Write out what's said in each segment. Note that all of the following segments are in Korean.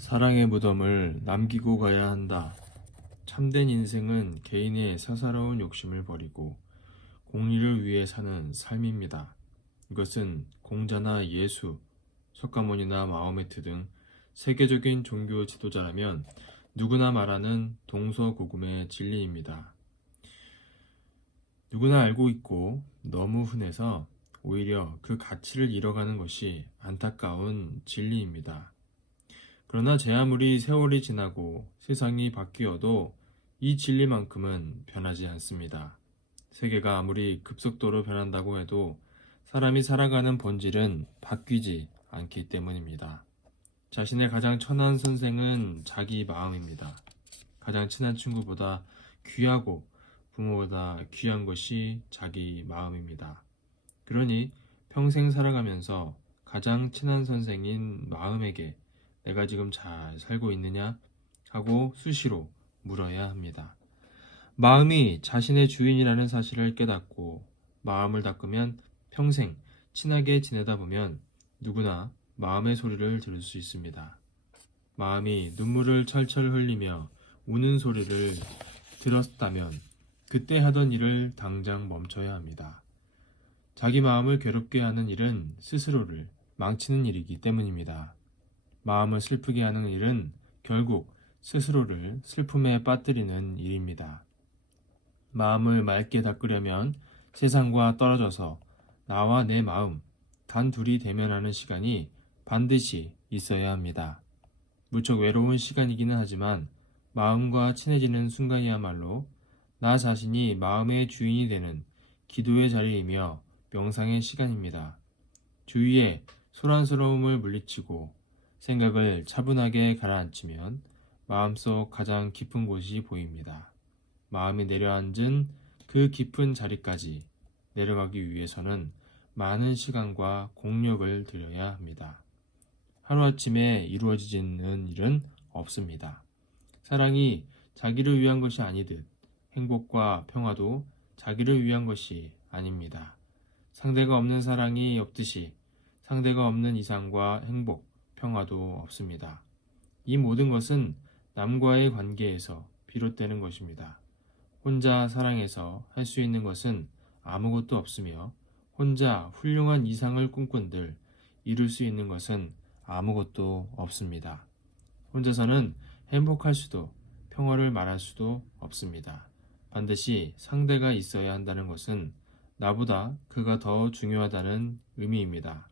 사랑의 무덤을 남기고 가야 한다. 참된 인생은 개인의 사사로운 욕심을 버리고 공리를 위해 사는 삶입니다. 이것은 공자나 예수, 석가모니나 마호메트 등 세계적인 종교 지도자라면 누구나 말하는 동서고금의 진리입니다. 누구나 알고 있고 너무 흔해서 오히려 그 가치를 잃어가는 것이 안타까운 진리입니다. 그러나 제 아무리 세월이 지나고 세상이 바뀌어도 이 진리만큼은 변하지 않습니다. 세계가 아무리 급속도로 변한다고 해도 사람이 살아가는 본질은 바뀌지 않기 때문입니다. 자신의 가장 천한 선생은 자기 마음입니다. 가장 친한 친구보다 귀하고 부모보다 귀한 것이 자기 마음입니다. 그러니 평생 살아가면서 가장 친한 선생인 마음에게 내가 지금 잘 살고 있느냐 하고 수시로 물어야 합니다. 마음이 자신의 주인이라는 사실을 깨닫고 마음을 닦으면 평생 친하게 지내다 보면 누구나 마음의 소리를 들을 수 있습니다. 마음이 눈물을 철철 흘리며 우는 소리를 들었다면 그때 하던 일을 당장 멈춰야 합니다. 자기 마음을 괴롭게 하는 일은 스스로를 망치는 일이기 때문입니다. 마음을 슬프게 하는 일은 결국 스스로를 슬픔에 빠뜨리는 일입니다. 마음을 맑게 닦으려면 세상과 떨어져서 나와 내 마음, 단 둘이 대면하는 시간이 반드시 있어야 합니다. 무척 외로운 시간이기는 하지만 마음과 친해지는 순간이야말로 나 자신이 마음의 주인이 되는 기도의 자리이며 명상의 시간입니다. 주위에 소란스러움을 물리치고 생각을 차분하게 가라앉히면 마음속 가장 깊은 곳이 보입니다. 마음이 내려앉은 그 깊은 자리까지 내려가기 위해서는 많은 시간과 공력을 들여야 합니다. 하루아침에 이루어지는 일은 없습니다. 사랑이 자기를 위한 것이 아니듯 행복과 평화도 자기를 위한 것이 아닙니다. 상대가 없는 사랑이 없듯이 상대가 없는 이상과 행복, 평화도 없습니다. 이 모든 것은 남과의 관계에서 비롯되는 것입니다. 혼자 사랑해서 할 수 있는 것은 아무것도 없으며 혼자 훌륭한 이상을 꿈꾼들 이룰 수 있는 것은 아무것도 없습니다. 혼자서는 행복할 수도 평화를 말할 수도 없습니다. 반드시 상대가 있어야 한다는 것은 나보다 그가 더 중요하다는 의미입니다.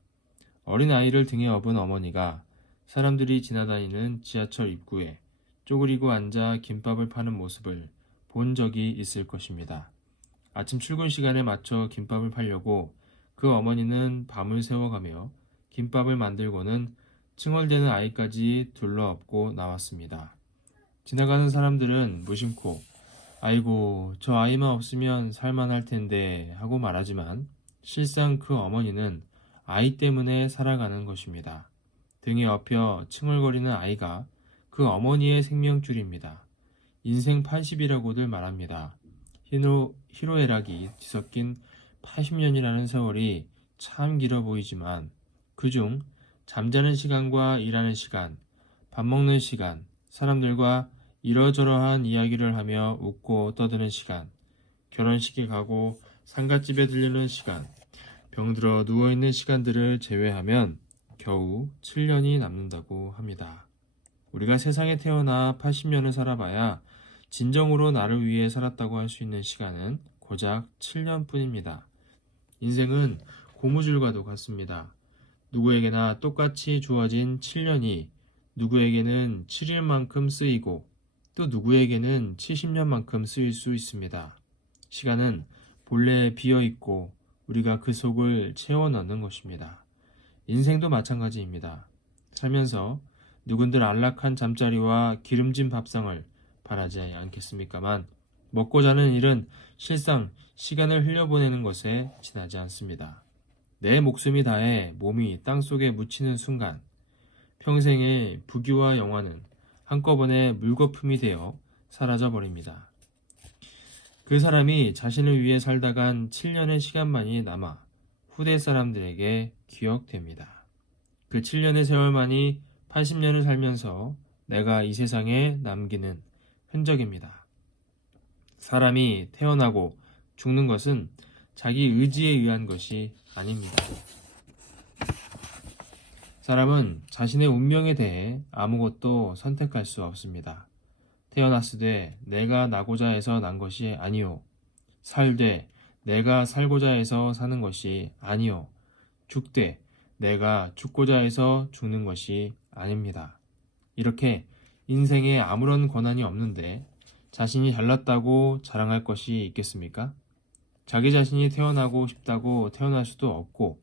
어린 아이를 등에 업은 어머니가 사람들이 지나다니는 지하철 입구에 쪼그리고 앉아 김밥을 파는 모습을 본 적이 있을 것입니다. 아침 출근 시간에 맞춰 김밥을 팔려고 그 어머니는 밤을 새워가며 김밥을 만들고는 칭얼대는 아이까지 둘러엎고 나왔습니다. 지나가는 사람들은 무심코 아이고 저 아이만 없으면 살만할 텐데 하고 말하지만 실상 그 어머니는 아이 때문에 살아가는 것입니다. 등에 업혀 칭얼거리는 아이가 그 어머니의 생명줄입니다. 인생 80이라고들 말합니다. 희로애락이 뒤섞인 80년이라는 세월이 참 길어 보이지만 그중 잠자는 시간과 일하는 시간, 밥 먹는 시간, 사람들과 이러저러한 이야기를 하며 웃고 떠드는 시간, 결혼식에 가고 상갓집에 들르는 시간, 병들어 누워있는 시간들을 제외하면 겨우 7년이 남는다고 합니다. 우리가 세상에 태어나 80년을 살아봐야 진정으로 나를 위해 살았다고 할 수 있는 시간은 고작 7년뿐입니다. 인생은 고무줄과도 같습니다. 누구에게나 똑같이 주어진 7년이 누구에게는 7일만큼 쓰이고 또 누구에게는 70년만큼 쓰일 수 있습니다. 시간은 본래 비어있고 우리가 그 속을 채워 넣는 것입니다. 인생도 마찬가지입니다. 살면서 누군들 안락한 잠자리와 기름진 밥상을 바라지 않겠습니까만 먹고 자는 일은 실상 시간을 흘려보내는 것에 지나지 않습니다. 내 목숨이 다해 몸이 땅속에 묻히는 순간 평생의 부귀와 영화는 한꺼번에 물거품이 되어 사라져버립니다. 그 사람이 자신을 위해 살다간 7년의 시간만이 남아 후대 사람들에게 기억됩니다. 그 7년의 세월만이 80년을 살면서 내가 이 세상에 남기는 흔적입니다. 사람이 태어나고 죽는 것은 자기 의지에 의한 것이 아닙니다. 사람은 자신의 운명에 대해 아무것도 선택할 수 없습니다. 태어났으되 내가 나고자 해서 난 것이 아니요. 살되 내가 살고자 해서 사는 것이 아니요. 죽되 내가 죽고자 해서 죽는 것이 아닙니다. 이렇게 인생에 아무런 권한이 없는데 자신이 잘났다고 자랑할 것이 있겠습니까? 자기 자신이 태어나고 싶다고 태어날 수도 없고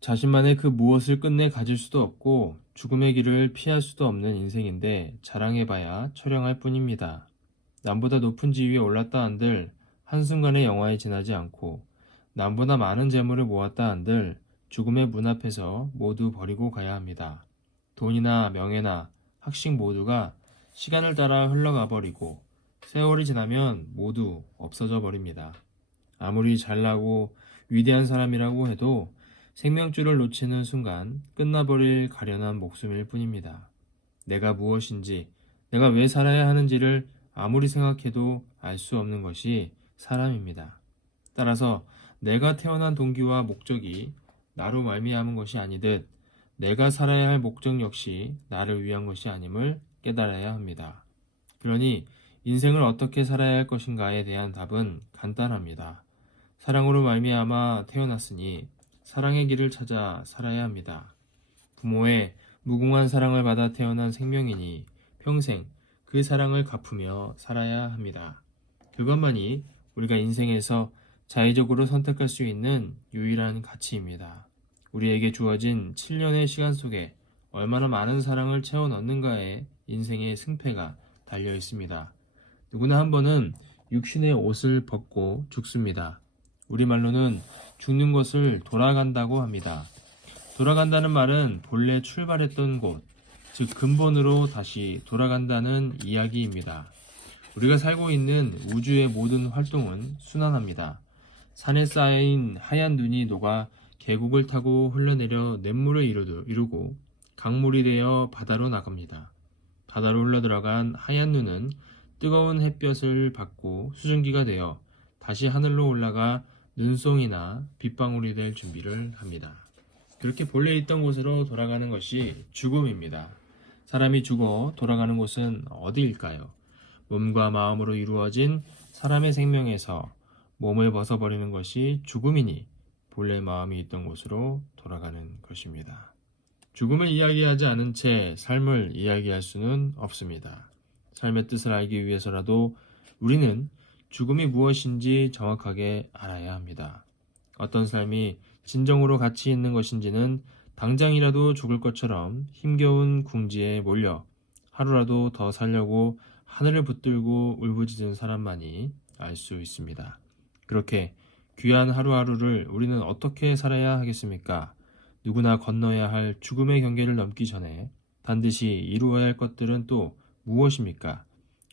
자신만의 그 무엇을 끝내 가질 수도 없고 죽음의 길을 피할 수도 없는 인생인데 자랑해봐야 처량할 뿐입니다. 남보다 높은 지위에 올랐다 한들 한순간의 영화에 지나지 않고 남보다 많은 재물을 모았다 한들 죽음의 문 앞에서 모두 버리고 가야 합니다. 돈이나 명예나 학식 모두가 시간을 따라 흘러가 버리고 세월이 지나면 모두 없어져 버립니다. 아무리 잘나고 위대한 사람이라고 해도 생명줄을 놓치는 순간 끝나버릴 가련한 목숨일 뿐입니다. 내가 무엇인지, 내가 왜 살아야 하는지를 아무리 생각해도 알 수 없는 것이 사람입니다. 따라서 내가 태어난 동기와 목적이 나로 말미암은 것이 아니듯 내가 살아야 할 목적 역시 나를 위한 것이 아님을 깨달아야 합니다. 그러니 인생을 어떻게 살아야 할 것인가에 대한 답은 간단합니다. 사랑으로 말미암아 태어났으니 사랑의 길을 찾아 살아야 합니다. 부모의 무궁한 사랑을 받아 태어난 생명이니 평생 그 사랑을 갚으며 살아야 합니다. 그것만이 우리가 인생에서 자의적으로 선택할 수 있는 유일한 가치입니다. 우리에게 주어진 7년의 시간 속에 얼마나 많은 사랑을 채워 넣는가에 인생의 승패가 달려 있습니다. 누구나 한 번은 육신의 옷을 벗고 죽습니다. 우리말로는 죽는 것을 돌아간다고 합니다. 돌아간다는 말은 본래 출발했던 곳, 즉 근본으로 다시 돌아간다는 이야기입니다. 우리가 살고 있는 우주의 모든 활동은 순환합니다. 산에 쌓인 하얀 눈이 녹아 계곡을 타고 흘러내려 냇물을 이루고 강물이 되어 바다로 나갑니다. 바다로 흘러들어간 하얀 눈은 뜨거운 햇볕을 받고 수증기가 되어 다시 하늘로 올라가 눈송이나 빗방울이 될 준비를 합니다. 그렇게 본래 있던 곳으로 돌아가는 것이 죽음입니다. 사람이 죽어 돌아가는 곳은 어디일까요? 몸과 마음으로 이루어진 사람의 생명에서 몸을 벗어버리는 것이 죽음이니 본래 마음이 있던 곳으로 돌아가는 것입니다. 죽음을 이야기하지 않은 채 삶을 이야기할 수는 없습니다. 삶의 뜻을 알기 위해서라도 우리는 죽음이 무엇인지 정확하게 알아야 합니다. 어떤 삶이 진정으로 가치 있는 것인지는 당장이라도 죽을 것처럼 힘겨운 궁지에 몰려 하루라도 더 살려고 하늘을 붙들고 울부짖은 사람만이 알 수 있습니다. 그렇게 귀한 하루하루를 우리는 어떻게 살아야 하겠습니까? 누구나 건너야 할 죽음의 경계를 넘기 전에 반드시 이루어야 할 것들은 또 무엇입니까?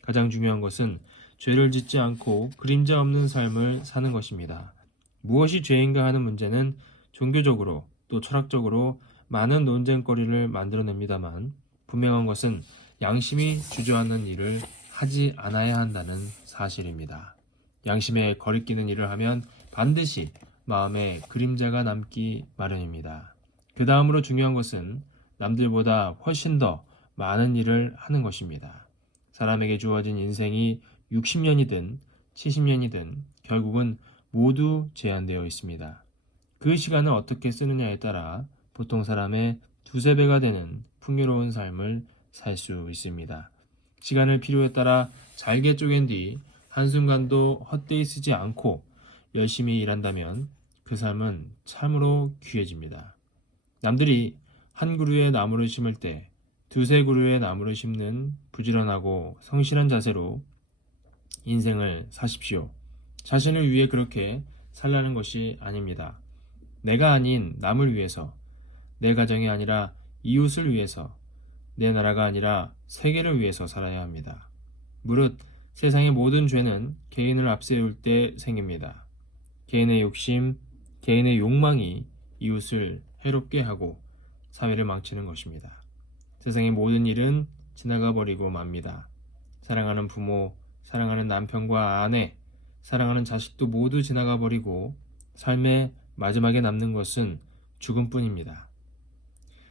가장 중요한 것은 죄를 짓지 않고 그림자 없는 삶을 사는 것입니다. 무엇이 죄인가 하는 문제는 종교적으로 또 철학적으로 많은 논쟁거리를 만들어냅니다만 분명한 것은 양심이 주저하는 일을 하지 않아야 한다는 사실입니다. 양심에 거리끼는 일을 하면 반드시 마음에 그림자가 남기 마련입니다. 그 다음으로 중요한 것은 남들보다 훨씬 더 많은 일을 하는 것입니다. 사람에게 주어진 인생이 60년이든 70년이든 결국은 모두 제한되어 있습니다. 그 시간을 어떻게 쓰느냐에 따라 보통 사람의 두세 배가 되는 풍요로운 삶을 살 수 있습니다. 시간을 필요에 따라 잘게 쪼갠 뒤 한순간도 헛되이 쓰지 않고 열심히 일한다면 그 삶은 참으로 귀해집니다. 남들이 한 그루의 나무를 심을 때 두세 그루의 나무를 심는 부지런하고 성실한 자세로 인생을 사십시오. 자신을 위해 그렇게 살라는 것이 아닙니다. 내가 아닌 남을 위해서, 내 가정이 아니라 이웃을 위해서, 내 나라가 아니라 세계를 위해서 살아야 합니다. 무릇 세상의 모든 죄는 개인을 앞세울 때 생깁니다. 개인의 욕심, 개인의 욕망이 이웃을 해롭게 하고 사회를 망치는 것입니다. 세상의 모든 일은 지나가 버리고 맙니다. 사랑하는 부모, 사랑하는 남편과 아내, 사랑하는 자식도 모두 지나가 버리고 삶의 마지막에 남는 것은 죽음뿐입니다.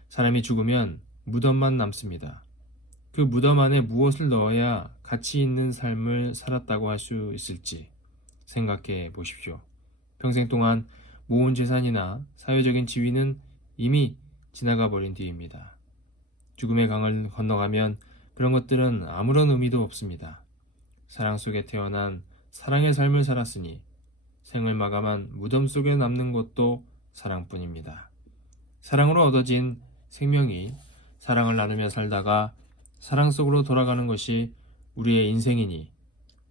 사람이 죽으면 무덤만 남습니다. 그 무덤 안에 무엇을 넣어야 가치 있는 삶을 살았다고 할 수 있을지 생각해 보십시오. 평생 동안 모은 재산이나 사회적인 지위는 이미 지나가 버린 뒤입니다. 죽음의 강을 건너가면 그런 것들은 아무런 의미도 없습니다. 사랑 속에 태어난 사랑의 삶을 살았으니 생을 마감한 무덤 속에 남는 것도 사랑뿐입니다. 사랑으로 얻어진 생명이 사랑을 나누며 살다가 사랑 속으로 돌아가는 것이 우리의 인생이니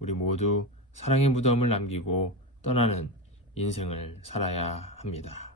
우리 모두 사랑의 무덤을 남기고 떠나는 인생을 살아야 합니다.